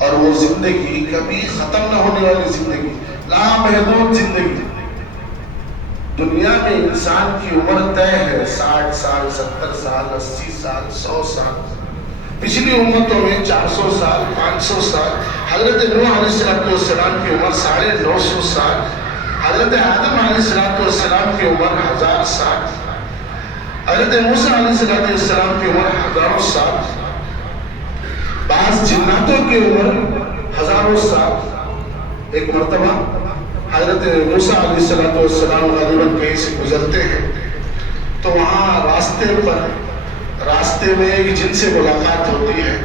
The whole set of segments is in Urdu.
اور وہ زندگی کبھی ختم نہ ہونے والی زندگی، لامحدود زندگی۔ دنیا میں انسان کی عمر طے ہے 60 سال، 70 سال، 80 سال، 100 سال۔ پچھلی امتوں میں 400 سال، 500 سال۔ حضرت نوح علیہ السلام کی عمر 950 سال، حضرت آدم علیہ السلام کی عمر 1000 سال، حضرت موسیٰ علیہ السلام کی عمر ہزاروں سال، بعض جناتوں کی عمر ہزاروں سال۔ ایک مرتبہ حضرت موسیٰ علیہ السلام غالباً کہیں سے گزرتے ہیں تو وہاں راستے میں ایک جن سے ملاقات ہوتی ہے،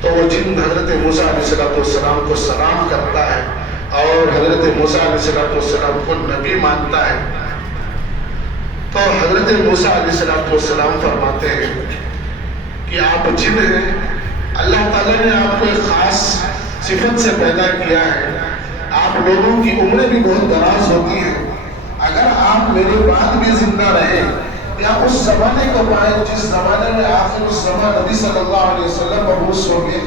تو وہ جن حضرت موسیٰ علیہ السلام کو سلام کرتا ہے اور حضرت موسیٰ علیہ السلام کو نبی مانتا ہے۔ تو حضرت موسیٰ علیہ السلام فرماتے ہیں کہ آپ جن ہیں، اللہ تعالیٰ نے آپ کو ایک خاص صفت سے پیدا کیا ہے، آپ لوگوں کی عمریں بھی بہت دراز ہوتی ہیں، اگر آپ میرے بعد بھی زندہ رہیں یا اس زمانے کو پائیں جس زمانے میں آخر الزمان نبی صلی اللہ علیہ وسلم مبعوث ہوں گے،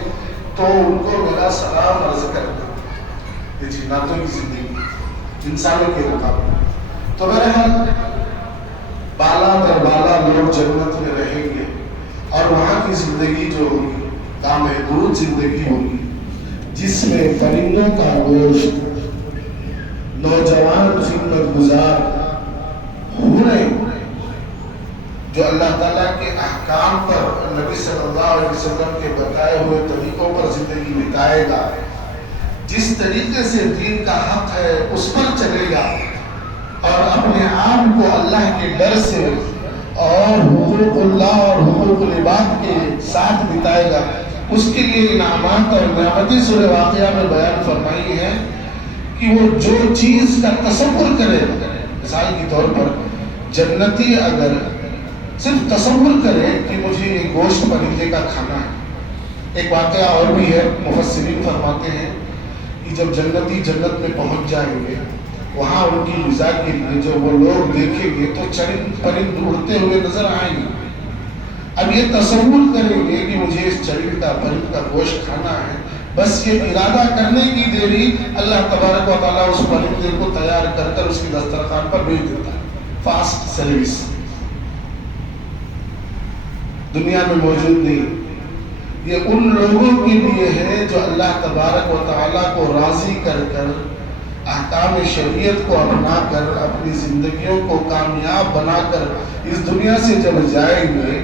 تو ان کو میرا سلام عرض کرنا۔ یہ جناتوں کی زندگی انسانوں کے مقابلے۔ تو بہرحال بالا در بالا لوگ جنت میں رہیں گے اور وہاں کی زندگی جو ہوگی لامحدود زندگی ہوگی، جس میں پرندوں کا گوشت، نوجوان خدمت گزار حوریں جو اللہ تعالیٰ کے احکام پر، نبی صلی اللہ علیہ وسلم کے بتائے ہوئے طریقوں پر زندگی بتائے گا، جس طریقے سے دین کا حق ہے اس پر چلے گا اور اپنے آپ کو اللہ کے ڈر سے اور حقوق اللہ اور حقوق العباد کے ساتھ بتائے گا، اس کے لیے انعامات اور نعمتیں سورہ واقعہ میں بیان فرمائی ہیں کہ وہ جو چیز کا تصور کرے، مثال کے طور پر جنتی اگر صرف تصور کرے کہ مجھے یہ گوشت پرندے کا کھانا ہے۔ ایک واقعہ اور بھی ہے، مفسرین فرماتے ہیں کہ جب جنتی جنت میں پہنچ جائیں گے، وہاں ان کی غذا کے لیے جو وہ لوگ دیکھیں گے تو چرند پرند اڑتے ہوئے نظر آئیں گے۔ اب یہ تصور کریں گے کہ مجھے اس چرند کا پرند کا گوشت کھانا ہے، بس یہ ارادہ کرنے کی دیری اللہ تبارک و تعالیٰ اس پرندے کو تیار کر کر اس کی دسترخوان پر بھیج دیتا ہے۔ فاسٹ سروس دنیا میں موجود نہیں۔ یہ ان لوگوں کے لیے ہے جو اللہ تبارک و تعالیٰ کو راضی کر کر، احکام شریعت کو اپنا کر، اپنی زندگیوں کو کامیاب بنا کر اس دنیا سے جب جائیں گے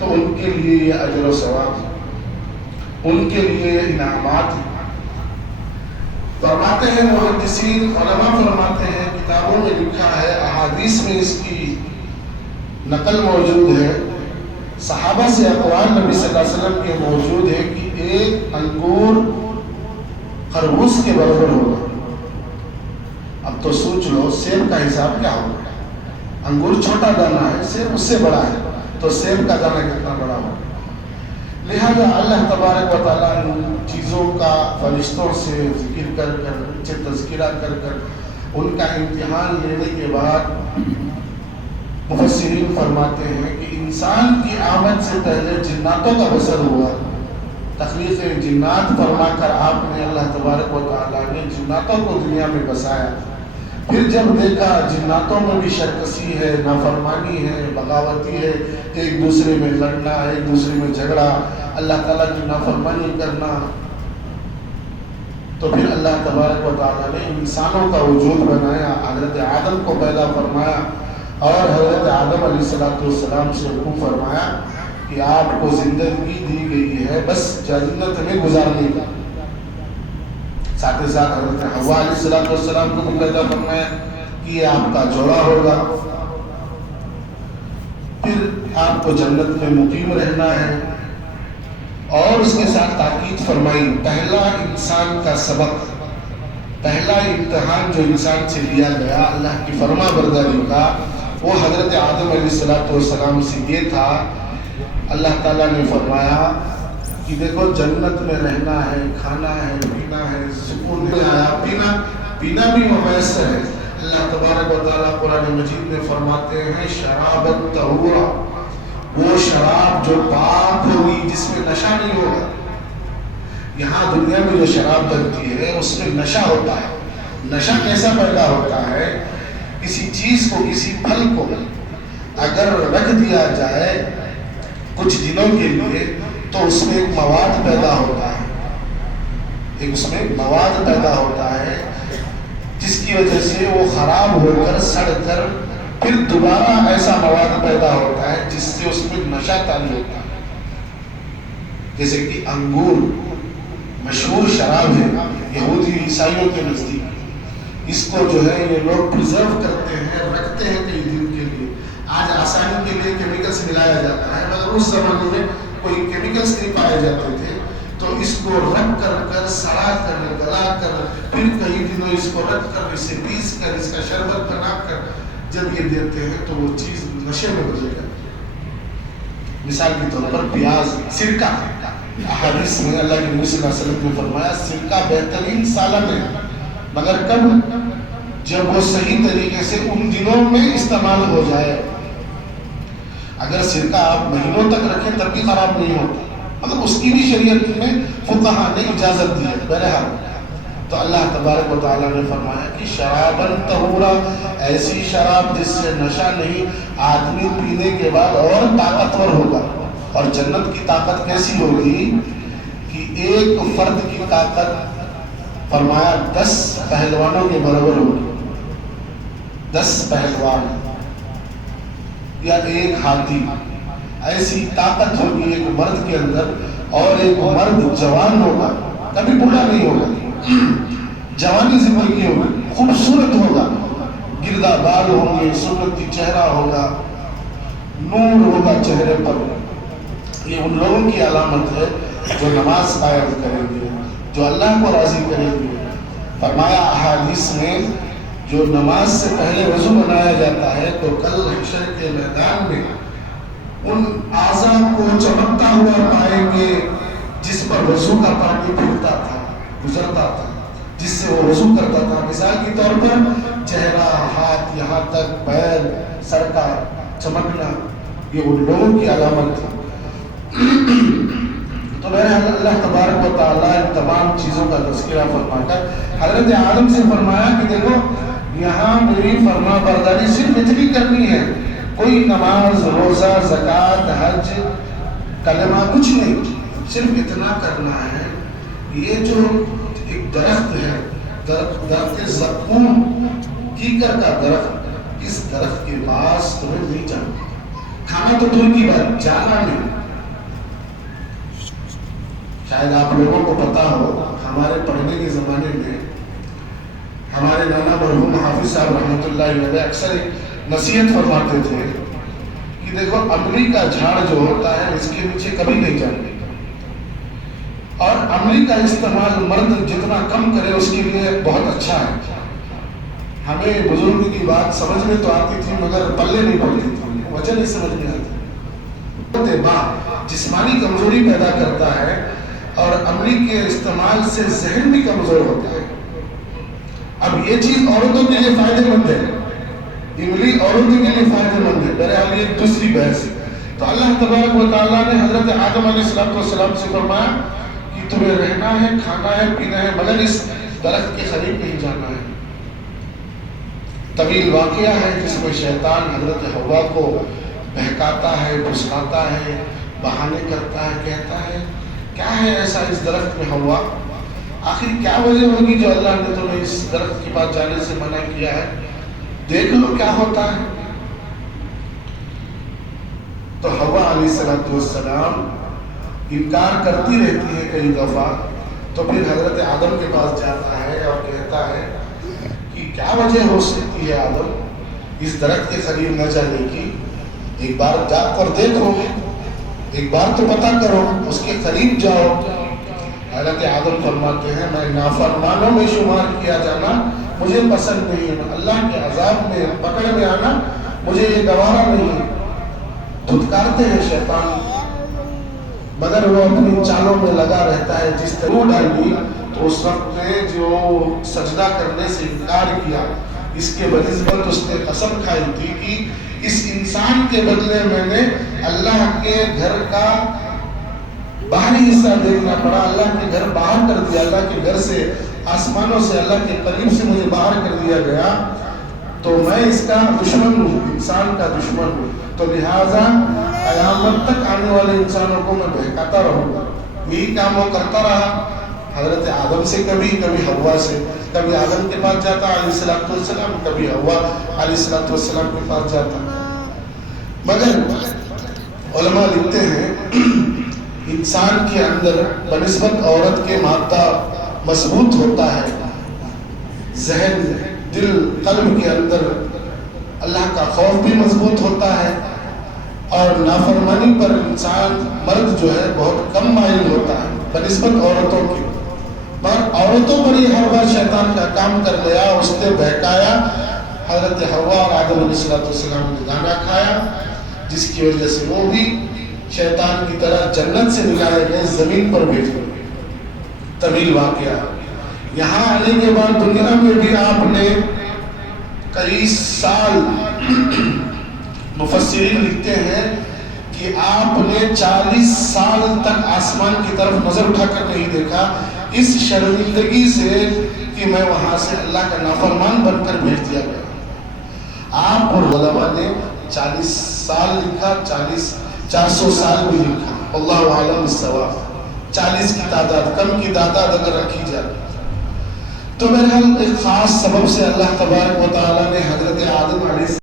تو ان کے لیے یہ اجر و ثواب، ان کے لیے انعامات۔ فرماتے ہیں محدثین، علماء فرماتے ہیں، کتابوں میں لکھا ہے، احادیث میں اس کی نقل موجود ہے، صحابہ سے اقوال نبی صلی اللہ علیہ وسلم کے موجود ہے کہ ایک انگور خربوز کے برابر ہوگا۔ اب تو سوچ لو سیب کا حساب کیا ہوگا؟ انگور چھوٹا دانہ ہے، سیب اس سے بڑا ہے، تو سیب کا دانہ کتنا بڑا ہوگا؟ لہذا اللہ تبارک و تعالیٰ ان چیزوں کا فرشتوں سے ذکر کر کر، ان سے تذکرہ کر کر، ان کا امتحان لینے کے بعد مفسرین فرماتے ہیں کہ انسان کی آمد سے پہلے جناتوں کا بسر ہوا، تخلیق جنات فرما کر آپ نے، اللہ تبارک و تعالیٰ نے جناتوں کو دنیا میں بسایا۔ پھر جب دیکھا جناتوں میں بھی شرکسی ہے، نافرمانی ہے، بغاوتی ہے، ایک دوسرے میں لڑنا، ایک دوسرے میں جھگڑا، اللہ تعالیٰ کی نافرمانی کرنا، تو پھر اللہ تبارک و تعالیٰ نے انسانوں کا وجود بنایا، حضرت آدم کو پیدا فرمایا اور حضرت آدم علیہ السلام سے حکم فرمایا کہ آپ کو زندگی دی گئی ہے بس جنت میں گزارنے کا۔ ساتھ ہی ساتھ حضرت حوا علیہ السلام کو پیدا فرمایا کہ یہ آپ کا جوڑا ہوگا، پھر آپ کو جنت میں مقیم رہنا ہے، اور اس کے ساتھ تاکید فرمائی پہلا انسان کا سبق، پہلا امتحان جو انسان سے لیا گیا اللہ کی فرما برداری کا، وہ حضرت آدم علیہ السلام سے یہ تھا، اللہ تعالیٰ نے فرمایا کہ دیکھو جنت میں رہنا ہے، کھانا ہے، پینا ہے، سکون میں آیا، پینا بھی میسر ہے۔ اللہ تبارک و تعالیٰ قرآن مجید میں فرماتے ہیں شرابًا طہورا، وہ شراب جو پاک ہوگی، جس میں نشہ نہیں ہوگا۔ یہاں دنیا میں جو شراب بنتی ہے اس میں نشہ ہوتا ہے. نشہ کیسا پیدا ہوتا ہے؟ کسی چیز کو، کسی پھل کو اگر رکھ دیا جائے کچھ دنوں کے لیے تو اس میں ایک مواد پیدا ہوتا ہے، اس میں مواد پیدا ہوتا ہے جس کی وجہ سے وہ خراب ہو کر سڑ کر پھر دوبارہ ایسا مواد پیدا ہوتا ہے جس سے اس میں نشہ تعلق ہوتا ہے. جیسے کہ انگور مشہور شراب ہے یہودی عیسائیوں کے نزدیک. اس کو جو ہے یہ لوگ پرزرو کرتے ہیں، رکھتے ہیں کئی دن کے لیے. آج آسانی کے لیے کیمیکلز ملایا جاتا ہے، مگر اس زمانے میں کوئی کیمیکلز نہیں پائے جاتے تھے. تو اس کو رکھ کر سڑا کر گلا کر پھر کئی دنوں اس کو رکھ کر اسے پیس کر اس کا شربت بنا کر جب یہ دیتے ہیں تو وہ چیز نشے میں بدل جاتی ہے. مثال کے طور پر پیاز، سرکہ. احادیث میں اللہ کے نبی صلی اللہ علیہ وسلم نے فرمایا سرکہ بہترین سالن ہے، مگر کب؟ جب وہ صحیح طریقے سے ان دنوں میں استعمال ہو جائے. اگر سرکہ آپ مہینوں تک رکھیں تب بھی خراب نہیں ہوتا، مگر اس کی بھی شریعت میں فقہاء نے اجازت دی ہے. بہرحال تو اللہ تبارک و تعالیٰ نے فرمایا کہ شراباً طہورا، ایسی شراب جس سے نشہ نہیں، آدمی پینے کے بعد اور طاقتور ہوگا. اور جنت کی طاقت کیسی ہوگی کہ ایک فرد کی طاقت فرمایا 10 پہلوانوں کے برابر ہوگی. 10 پہلوان یا ایک ہاتھی، ایسی طاقت ہوگی ایک مرد کے اندر. اور ایک مرد جوان ہوگا، کبھی بوڑھا نہیں ہوگا، جوانی زندگی ہوگی، خوبصورت ہوگا، گردا بال ہوں گے، سنتی چہرہ ہوگا، نور ہوگا چہرے پر. یہ ان لوگوں کی علامت ہے جو نماز قائم کریں گے، جو اللہ کو راضی کریں گے. فرمایا احادیث میں جو نماز سے پہلے وضو بنایا جاتا ہے تو کل حشر کے میدان میں ان اعضاء کو چمکتا ہوا پائیں گے جس پر وضو کا پانی پھرتا تھا، گزرتا تھا، جس سے وہ وضو کرتا تھا. مثال کے طور پر چہرہ، ہاتھ، یہاں تک پیر، سر کا چمکنا، یہ ان لوگوں کی علامت تھی. تو بہرحال اللہ تبارک و تعالیٰ ان تمام چیزوں کا تذکرہ فرما کر حضرت آدم سے فرمایا کہ دیکھو یہاں میری فرما برداری صرف اتنی کرنی ہے، کوئی نماز، روزہ، زکوٰۃ، حج، کلمہ کچھ نہیں، صرف اتنا کرنا ہے. یہ جو ایک درخت ہے، درخت زقوم، کیکر کا درخت، اس درخت کے پاس تمہیں نہیں جانا. کھانا تو دور کی بات، جانا نہیں. شاید آپ لوگوں کو پتا ہو ہمارے پڑھنے کے زمانے میں ہمارے نانا مرحوم حافظ صاحب رحمۃ اللہ علیہ اکثر نصیحت فرماتے تھے کہ دیکھو املی کا جھاڑ جو ہوتا ہے اس کے نیچے کبھی نہیں جانا، اور املی کا استعمال مرد جتنا کم کرے اس کے لیے بہت اچھا ہے. ہمیں بزرگ کی بات سمجھ میں تو آتی تھی مگر پلے نہیں پڑتی تھی، وجہ نہیں سمجھ میں آتی. جسمانی کمزوری پیدا کرتا ہے اور املی کے استعمال سے ذہن بھی کمزور ہوتا ہے. اب یہ چیز عورتوں کے لیے فائدہ مند ہے، املی عورتوں کے لیے فائدہ مند ہے. بہرحال یہ دوسری بحث ہے. تو اللہ تبارک و تعالیٰ نے حضرت آدم علیہ السلام سے فرمایا کہ تمہیں رہنا ہے، کھانا ہے، پینا ہے، مگر اس درخت کے قریب نہیں جانا ہے. طویل واقعہ ہے جس میں شیطان حضرت حوا کو بہکاتا ہے، پھسلاتا ہے، بہانے کرتا ہے، کہتا ہے کیا ہے ایسا اس درخت میں حوا، آخر کیا وجہ ہوگی جو اللہ نے تمہیں اس درخت کے پاس جانے سے منع کیا ہے، دیکھ لو کیا ہوتا ہے. تو حوا علیہ السلام انکار کرتی رہتی ہے کئی دفعہ. تو پھر حضرت آدم کے پاس جاتا ہے اور کہتا ہے کہ کیا وجہ ہو سکتی ہے آدم اس درخت کے قریب نہ جانے کی، ایک بار جا کر دیکھو، ایک بار تو پتہ کرو، اس کے قریب جاؤ. حضرت آدم فرماتے ہیں میں نافرمانوں میں شمار کیا جانا مجھے پسند نہیں ہے، اللہ کے عذاب میں پکڑ میں آنا مجھے یہ گوارا نہیں ہے. دھتکارتے ہیں شیطان، مگر وہ اپنی چالوں میں لگا رہتا ہے. جس طرح ڈالی تو اس وقت نے جو سجدہ کرنے سے انکار کیا، اس کے بنسبت اس نے قسم کھائی تھی کہ اس انسان کے بدلے میں نے اللہ کے گھر کا باہری حصہ دیکھنا پڑا، اللہ کے گھر باہر کر دیا، اللہ کے گھر سے، آسمانوں سے، اللہ کے قریب سے مجھے باہر کر دیا گیا، تو میں اس کا دشمن ہوں، انسان کا دشمن ہوں، تو لہٰذا قیامت تک آنے والے انسانوں کو میں بہکاتا رہوں گا۔ یہی کام وہ کرتا رہا، حضرت آدم سے کبھی حوا سے، کبھی آدم کے پاس جاتا علیہ السلام، کبھی حوا علیہ السلام کے پاس جاتا۔ مگر علماء لکھتے ہیں انسان کے اندر بنسبت عورت کے مادہ مضبوط ہوتا ہے، ذہن، دل، قلب کے اندر اللہ کا خوف بھی مضبوط ہوتا ہے، اور نافرمانی پر انسان مرد جو ہے بہت کم مائل ہوتا ہے بنسبت عورتوں کی۔ مگر عورتوں پر یہ ہر بار شیطان کا کام کر گیا، اس نے بہکایا، حضرت حوا اور آدم علیہ السلام نے دانا کھایا، جس کی وجہ سے وہ بھی شیطان کی طرح جنت سے نکالے گئے، زمین پر بھیجے۔ طویل واقعہ، یہاں آنے کے بعد دنیا میں بھی آپ نے کئی سال، مفسرین لکھتے ہیں کہ آپ نے 40 سال تک آسمان کی طرف نظر اٹھا کر نہیں دیکھا، اس شرمندگی سے کہ میں وہاں سے اللہ کا نافرمان بن کر بھیج دیا گیا۔ آپ اور علماء نے 40 سال لکھا، 400 سال بھی لکھا، اللہ عالم الصواب، 40 کی تعداد، کم کی تعداد اگر رکھی جائے تو بہرحال ایک خاص سبب سے اللہ تبارک و تعالیٰ نے حضرت آدم علیہ